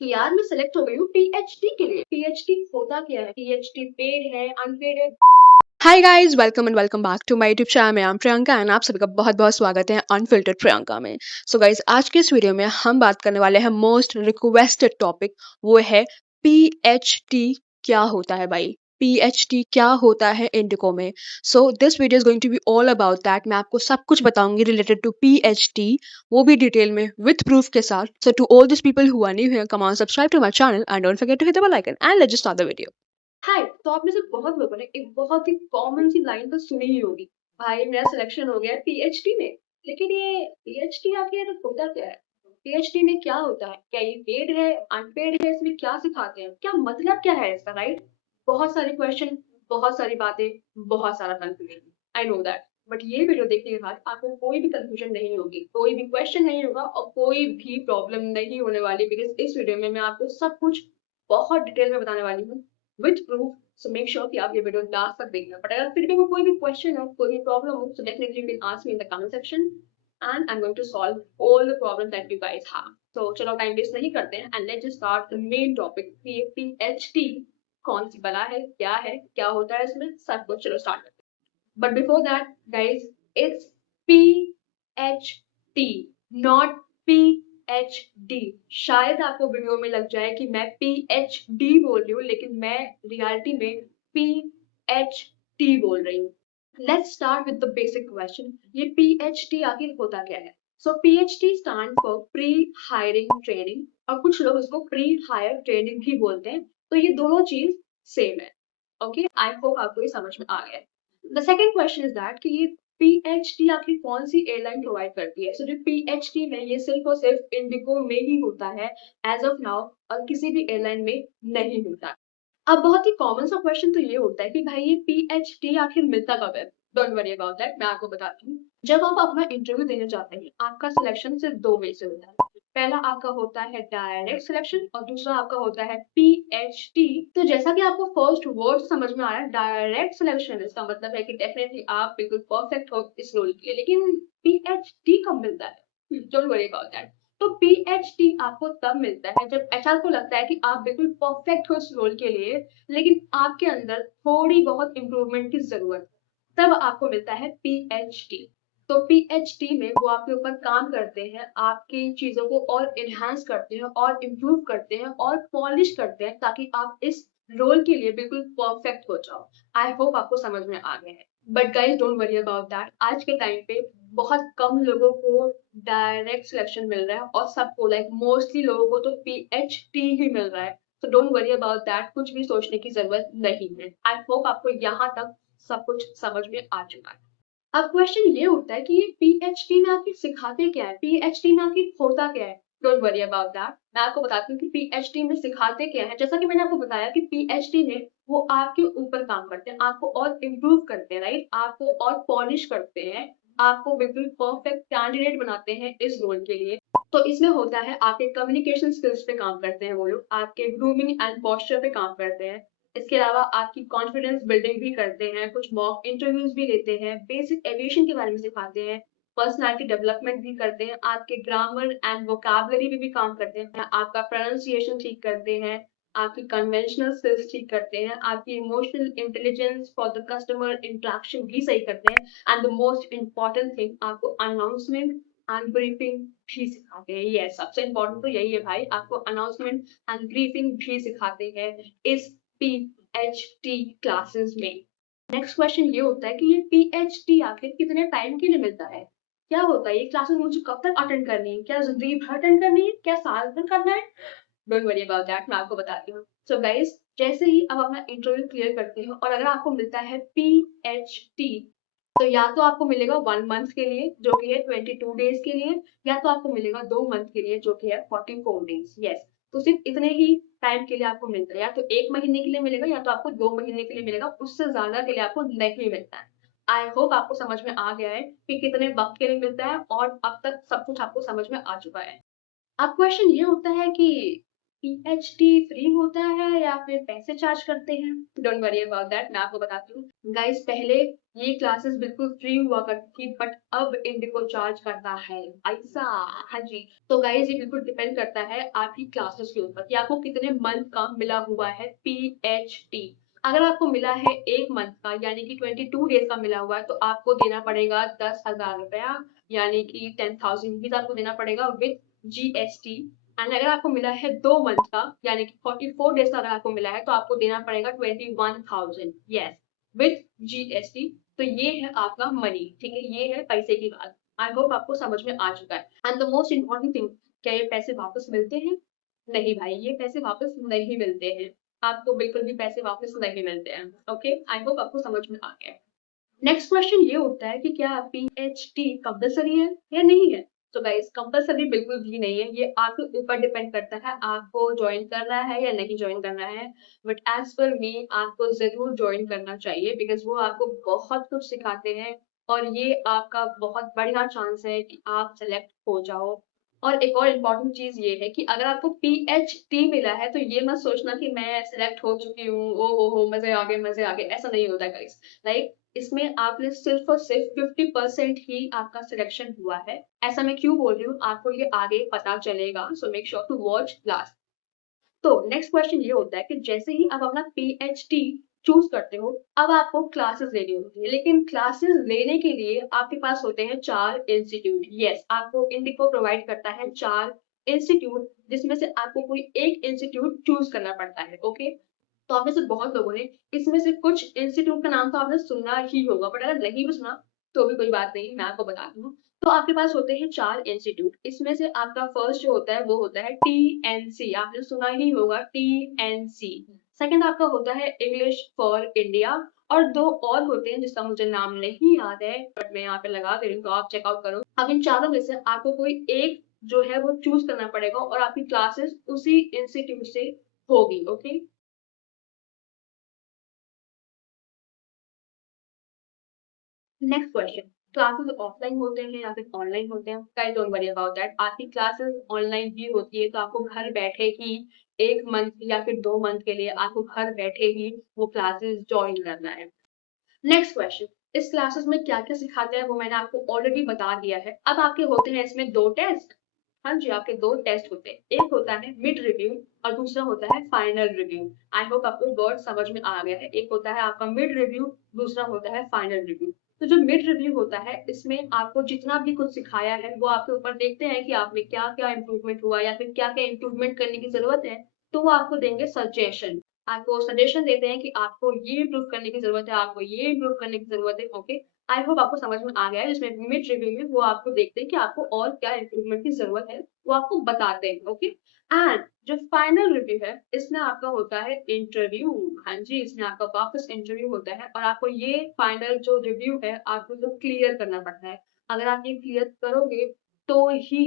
कि यार मैं सेलेक्ट हो गई हूँ पीएचडी के लिए। पीएचडी होता क्या है? पीएचडी पेड है, अनपेड है? Hi guys, welcome and welcome back to my YouTube channel. मैं am प्रियंका एंड आप सभी का बहुत बहुत स्वागत है अनफिल्टर्ड प्रियंका में। सो गाइस, आज के इस वीडियो में हम बात करने वाले हैं मोस्ट रिक्वेस्टेड टॉपिक, वो है पीएचडी क्या होता है भाई। पीएचडी क्या होता है इंडिको में। So this video is going to be all about that. मैं आपको सब कुछ बताऊंगी रिलेटेड टू पीएचडी, वो भी डिटेल में विथ प्रूफ के साथ। So to all this people who are new here, come on subscribe to my channel and don't forget to hit the bell icon and let's start the video. Hi, तो आप में से बहुत लोगों ने एक बहुत ही कॉमन सी लाइन तो सुनी ही होगी, भाई मेरा सिलेक्शन हो गया है पीएचडी में। लेकिन ये पीएचडी आखिर होता क्या है? पीएचडी में क्या होता है? क्या ये पेड है, अनपेड है? इसमें क्या सिखाते हैं? क्या मतलब क्या है इसका, राइट? बहुत सारे क्वेश्चन, बहुत सारी बातें, बहुत सारा confusion. I know that. But ये वीडियो देखने के बाद आपको कोई भी कंफ्यूजन नहीं होगी, कोई भी क्वेश्चन नहीं होगा और कोई भी प्रॉब्लम नहीं होने वाली, बिकॉज इस वीडियो में मैं आपको सब कुछ बहुत डिटेल में बताने वाली हूँ with proof. So make sure कि आप ये वीडियो लास्ट तक देखना। बट अगर फिर भी कोई भी क्वेश्चन हो, कोई भी प्रॉब्लम हो, so definitely you can ask me in the comment section and I'm going to solve all the problems that you guys have. So चलो टाइम वेस्ट नहीं करते हैं and let's just start the main topic. PhD कौन सी बला है, क्या होता है इसमें, सब कुछ चलो स्टार्ट करते हैं। But before that, guys, it's PhD, not PhD. शायद आपको वीडियो में लग जाए कि मैं PhD बोल रही हूँ, लेकिन मैं रियलिटी में PhD बोल रही हूँ। Let's start with the basic question, ये पीएचडी आखिर होता क्या है? So PhD stand for pre hiring training, और कुछ लोग इसको प्री हायर ट्रेनिंग भी बोलते हैं। तो ये दोनों चीज सेम है। ओके, आई होप आपको ये समझ में आ गया है। The second question is that कि ये पीएचडी आखिर कौन सी एयरलाइन प्रोवाइड करती है? सो जो पीएचडी में ये सिर्फ और सिर्फ इंडिगो में ही होता है एज ऑफ नाउ, और किसी भी एयरलाइन में नहीं होता। अब बहुत ही कॉमन सा क्वेश्चन तो ये होता है कि भाई ये पीएचडी आखिर मिलता कब है? डोंट वरी अबाउट दैट, मैं आपको बताती हूँ। जब आप अपना इंटरव्यू देने जाते हैं, आपका सिलेक्शन सिर्फ दो वे से होता है। पहला आपका होता है डायरेक्ट सिलेक्शन और दूसरा आपका होता है पीएचडी। तो जैसा कि आपको फर्स्ट वर्ड समझ में आ रहा है, डायरेक्ट सिलेक्शन, इसका मतलब है कि डेफिनेटली आप बिल्कुल परफेक्ट हो इस रोल के लिए। लेकिन पीएचडी कब मिलता है? Don't worry about that. तो पीएचडी आपको तब मिलता है जब एचआर को लगता है कि आप बिल्कुल परफेक्ट हो इस रोल के लिए, लेकिन आपके अंदर थोड़ी बहुत इम्प्रूवमेंट की जरूरत है, तब आपको मिलता है पीएचडी। तो पीएचडी में वो आपके ऊपर काम करते हैं, आपकी चीजों को और इनहेंस करते हैं और इम्प्रूव करते हैं और पॉलिश करते हैं, ताकि आप इस रोल के लिए बिल्कुल परफेक्ट हो जाओ। आई होप आपको समझ में आ गया है। But guys don't worry about that, आज के टाइम पे बहुत कम लोगों को डायरेक्ट सिलेक्शन मिल रहा है और सबको, लाइक मोस्टली लोगों को तो पीएचडी ही मिल रहा है। तो डोंट वरी अबाउट दैट, कुछ भी सोचने की जरूरत नहीं है। आई होप आपको यहाँ तक सब कुछ समझ में आ चुका है। अब क्वेश्चन ये उठता है कि ये पीएचडी में आखिर सिखाते क्या है, पीएचडी में आखिर होता क्या है? डोंट वरी अबाउट दैट, मैं आपको बताती हूँ कि पीएचडी में सिखाते क्या है। जैसा कि मैंने आपको बताया कि पीएचडी में वो आपके ऊपर काम करते हैं, आपको और इम्प्रूव करते हैं, राइट? आपको और पॉलिश करते हैं, आपको बिल्कुल परफेक्ट कैंडिडेट बनाते हैं इस रोल के लिए। तो इसमें होता है आपके कम्युनिकेशन स्किल्स पे काम करते हैं वो लोग, आपके ग्रूमिंग एंड पोस्चर पे काम करते हैं। इसके अलावा आपकी कॉन्फिडेंस बिल्डिंग भी करते हैं, कुछ मॉक इंटरव्यूज भी लेते हैं, बेसिक एविएशन के बारे में सिखाते हैं, पर्सनालिटी डेवलपमेंट भी करते हैं, आपके ग्रामर एंड वोकैबुलरी पे भी काम करते हैं, आपका प्रोनाउंसिएशन ठीक करते हैं, आपकी कन्वेंशनल स्किल्स ठीक करते हैं, आपकी emotional intelligence for the customer interaction भी सही करते हैं, and the most important thing, आपको अनाउंसमेंट एंड ब्रीफिंग भी सिखाते हैं। ये सबसे इंपॉर्टेंट तो यही है भाई, आपको अनाउंसमेंट एंड ब्रीफिंग भी सिखाते हैं इस पीएचडी क्लासेस में। नेक्स्ट क्वेश्चन ये होता है कि ये पीएचडी आखिर कितने टाइम के लिए मिलता है? क्या होता है ये क्लासेस, मुझे कब तक अटेंड करनी है? क्या जिंदगी भर अटेंड करनी है? क्या साल भर करना है? डोंट वरी अबाउट दैट, मैं आपको बताती हूँ। सो गाइस, जैसे ही आप अपना इंटरव्यू क्लियर करते हो और अगर आपको मिलता है पीएचडी, तो या तो आपको मिलेगा 1 मंथ के लिए जो कि है 22 डेज के लिए, या तो आपको मिलेगा 2 मंथ के लिए जो कि है 44 डेज। यस, तो सिर्फ इतने ही टाइम के लिए आपको मिलता है, या तो 1 महीने के लिए मिलेगा या तो आपको 2 महीने के लिए मिलेगा, उससे ज्यादा के लिए आपको नहीं मिलता है। आई होप आपको समझ में आ गया है कि कितने वक्त के लिए मिलता है, और अब तक सब कुछ आपको समझ में आ चुका है। अब क्वेश्चन ये होता है कि पीएचडी फ्री होता है या फिर पैसे चार्ज करते हैं? डोंट वरी अबाउट दैट, मैं आपको बताती हूँ। गाइस पहले ये क्लासेस बिल्कुल फ्री हुआ करती थी, बट अब इंडिको चार्ज करता है ऐसा। हाँ जी, तो गाइस ये बिल्कुल डिपेंड करता है आपकी क्लासेस के ऊपर कि आपको कितने मंथ का मिला हुआ है पीएचडी। अगर आपको मिला है 1 मंथ का यानी कि 22 डेज का मिला हुआ है, तो आपको देना पड़ेगा 10,000 रुपया, यानी कि 10,000 रुपीज आपको देना पड़ेगा विद जीएसटी। एंड अगर आपको मिला है 2 मंथ का यानी कि 44 डेज का अगर आपको मिला है, तो आपको देना पड़ेगा 21,000, यस, विद जीएसटी। तो ये है आपका मनी, ठीक है, ये है पैसे की बात। आई होप आपको समझ में आ चुका है। And the most important thing, क्या ये पैसे वापस मिलते हैं? नहीं भाई, ये पैसे वापस नहीं मिलते हैं। आपको बिल्कुल भी पैसे वापस नहीं मिलते हैं। ओके, आई होप आपको समझ में आ गया है। नेक्स्ट क्वेश्चन ये होता है कि क्या पीएचडी कंपलसरी है या नहीं है? तो गाइस कंपलसरी बिल्कुल भी नहीं है, ये आपके ऊपर डिपेंड करता है आपको ज्वाइन करना है या नहीं ज्वाइन करना है। बट एज पर मी आपको जरूर ज्वाइन करना चाहिए, बिकॉज वो आपको बहुत कुछ सिखाते हैं और ये आपका बहुत बढ़िया चांस है कि आप सेलेक्ट हो जाओ। और एक और इम्पोर्टेंट चीज ये है कि अगर आपको पीएचडी मिला है, तो ये मत सोचना कि मैं सेलेक्ट हो चुकी हूँ, ओ हो मजे आ गए मजे आ गए, ऐसा नहीं होता गाइस। लाइक इसमें आपने सिर्फ और सिर्फ 50% ही आपका सिलेक्शन हुआ है। ऐसा मैं क्यों बोल रही हूँ, आपको ये आगे पता चलेगा, so make sure to watch last. तो नेक्स्ट क्वेश्चन ये होता है कि जैसे ही आप अपना पीएचडी चूज करते हो, अब आपको क्लासेस लेनी होती है, लेकिन क्लासेस लेने के लिए आपके पास होते हैं 4 इंस्टीट्यूट। यस, आपको इंडिको प्रोवाइड करता है 4 इंस्टीट्यूट, जिसमें से आपको कोई एक इंस्टीट्यूट चूज करना पड़ता है। ओके, तो आप में से बहुत लोगों ने इसमें से कुछ इंस्टीट्यूट का नाम तो आपने सुना ही होगा, बट अगर नहीं भी सुना तो भी कोई बात नहीं, मैं आपको बताती हूँ। तो आपके पास होते हैं 4 इंस्टीट्यूट, इसमें से आपका फर्स्ट जो होता है वो होता है टीएनसी, आपने सुना ही होगा टीएनसी। सेकंड आपका होता है इंग्लिश फॉर इंडिया, और 2 और होते हैं जिसका मुझे नाम नहीं याद है, बट मैं यहाँ पे लगा दे रही हूँ तो आप चेकआउट करो। अब इन चारों में से आपको कोई एक जो है वो चूज करना पड़ेगा और आपकी क्लासेस उसी इंस्टीट्यूट से होगी। Okay, next question, classes offline होते हैं या फिर ऑनलाइन होते हैं? Guys don't worry about that, आपकी क्लासेस ऑनलाइन ही होती है, तो आपको घर बैठे ही 1 मंथ या फिर 2 मंथ के लिए आपको घर बैठे ही वो क्लासेस ज्वाइन करना है। नेक्स्ट क्वेश्चन, इस क्लासेस में क्या क्या सिखाते हैं वो मैंने आपको ऑलरेडी बता दिया है। अब आपके होते हैं इसमें 2 टेस्ट। हाँ जी, आपके 2 टेस्ट होते हैं, एक होता है मिड रिव्यू और दूसरा होता है फाइनल रिव्यू। आई होप आपको वर्ड समझ में आ गया है, एक होता है आपका मिड रिव्यू, दूसरा होता है फाइनल रिव्यू। तो जो मिड रिव्यू होता है, इसमें आपको जितना भी कुछ सिखाया है वो आपके ऊपर देखते हैं कि आप में क्या क्या इंप्रूवमेंट हुआ या फिर क्या क्या इंप्रूवमेंट करने की जरूरत है, तो वो आपको देंगे सजेशन। आपको सजेशन देते हैं कि आपको ये इम्प्रूव करने की जरूरत है, आपको ये इम्प्रूव करने की जरूरत है। ओके, आई होप आपको समझ में आ गया है। जिसमें मिड रिव्यू में वो आपको देखते हैं कि आपको और क्या इम्प्रूवमेंट की जरूरत है, वो आपको बताते हैं। ओके, एंड जो फाइनल रिव्यू है, इसमें आपका होता है इंटरव्यू। हाँ जी, इसमें आपका वापस इंटरव्यू होता है और आपको ये फाइनल जो रिव्यू है आपको तो क्लियर करना पड़ता है। अगर आप ये क्लियर करोगे तो ही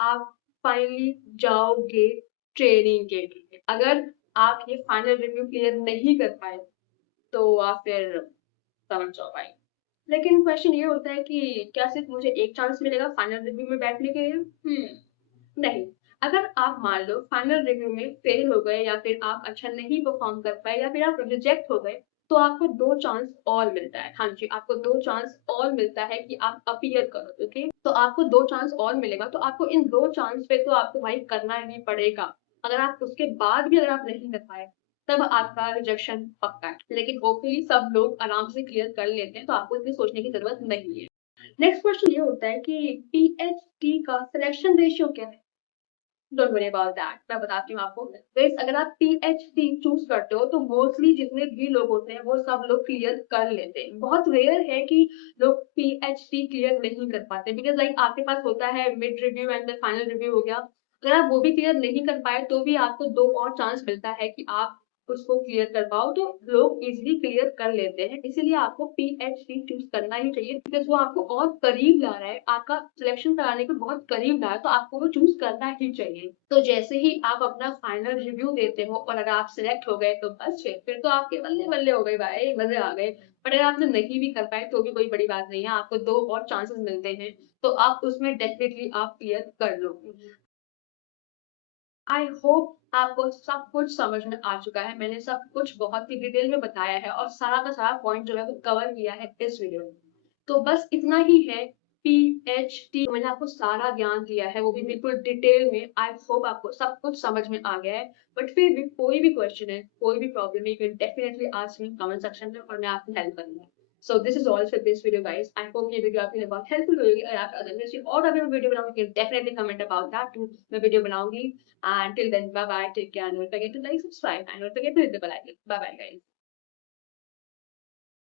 आप फाइनली जाओगे ट्रेनिंग के लिए। अगर आप ये फाइनल रिव्यू क्लियर नहीं कर पाए, तो आप फिर समझ जाओ भाई। लेकिन क्वेश्चन ये होता है कि क्या सिर्फ मुझे एक चांस मिलेगा फाइनल रिव्यू में बैठने के लिए? नहीं। अगर आप मान लो फाइनल रिव्यू में फेल हो गए या फिर आप अच्छा नहीं परफॉर्म कर पाए या फिर आप रिजेक्ट हो गए, तो आपको 2 चांस और मिलता है। हाँ जी, आपको 2 चांस और मिलता है कि आप अपीयर करो। ओके, तो आपको 2 चांस और मिलेगा, तो आपको इन 2 चांस पे तो आपको भाई करना ही पड़ेगा। अगर आप उसके बाद भी अगर आप नहीं कर पाए, तब आपका रिजेक्शन पक्का है। लेकिन होपफुली सब लोग आराम से क्लियर कर लेते हैं, तो आपको इतनी सोचने की जरूरत नहीं है। नेक्स्ट क्वेश्चन ये होता है कि पीएचडी का सिलेक्शन रेशियो क्या है? डोंट वरी अबाउट दैट, मैं बताती हूँ आपको। गाइस अगर आप पीएचडी चूज करते हो, तो मोस्टली जितने भी लोग होते हैं वो सब लोग क्लियर कर लेते हैं। बहुत रेयर है कि लोग पीएचडी क्लियर नहीं कर पाते, बिकॉज लाइक आपके पास होता है mid review and final review हो गया। अगर आप वो भी क्लियर नहीं कर पाए, तो भी आपको 2 और चांस मिलता है कि आप उसको क्लियर कर पाओ, तो लोग इजीली क्लियर कर लेते हैं। इसीलिए आपको पीएचडी चूज करना ही चाहिए, बिकॉज वो आपको और करीब ला रहा है, आपका सिलेक्शन कराने के बहुत करीब ला रहा है, तो आपको वो चूज करना ही चाहिए। तो जैसे ही आप अपना फाइनल रिव्यू देते हो और अगर आप सिलेक्ट हो गए, तो बस फिर तो आपके बल्ले बल्ले हो गए भाई, मजे आ गए। बट अगर आपने नहीं भी कर पाए तो भी कोई बड़ी बात नहीं है, आपको 2 और चांसेस मिलते हैं, तो आप उसमें डेफिनेटली आप क्लियर कर लो। आई होप आपको सब कुछ समझ में आ चुका है। मैंने सब कुछ बहुत ही डिटेल में बताया है और सारा का सारा पॉइंट जो है वो कवर किया है इस वीडियो में। तो बस इतना ही है। पीएचडी मैंने आपको सारा ज्ञान दिया है, वो भी बिल्कुल डिटेल में। आई होप आपको सब कुछ समझ में आ गया है। बट फिर भी कोई भी क्वेश्चन है, कोई भी प्रॉब्लम है, you can definitely ask me comment section में और मैं आपकी हेल्प करूंगा। So this is all for this video, guys. I hope ये वीडियो आपके लिए बहुत हेल्पफुल होगी। अगर आप अगर मैं और अगर मैं वीडियो बनाऊंगी, definitely comment about that too. मैं वीडियो बनाऊंगी। And till then, bye bye, take care, and don't forget to like, subscribe, and don't forget to hit the bell icon. Bye bye, guys.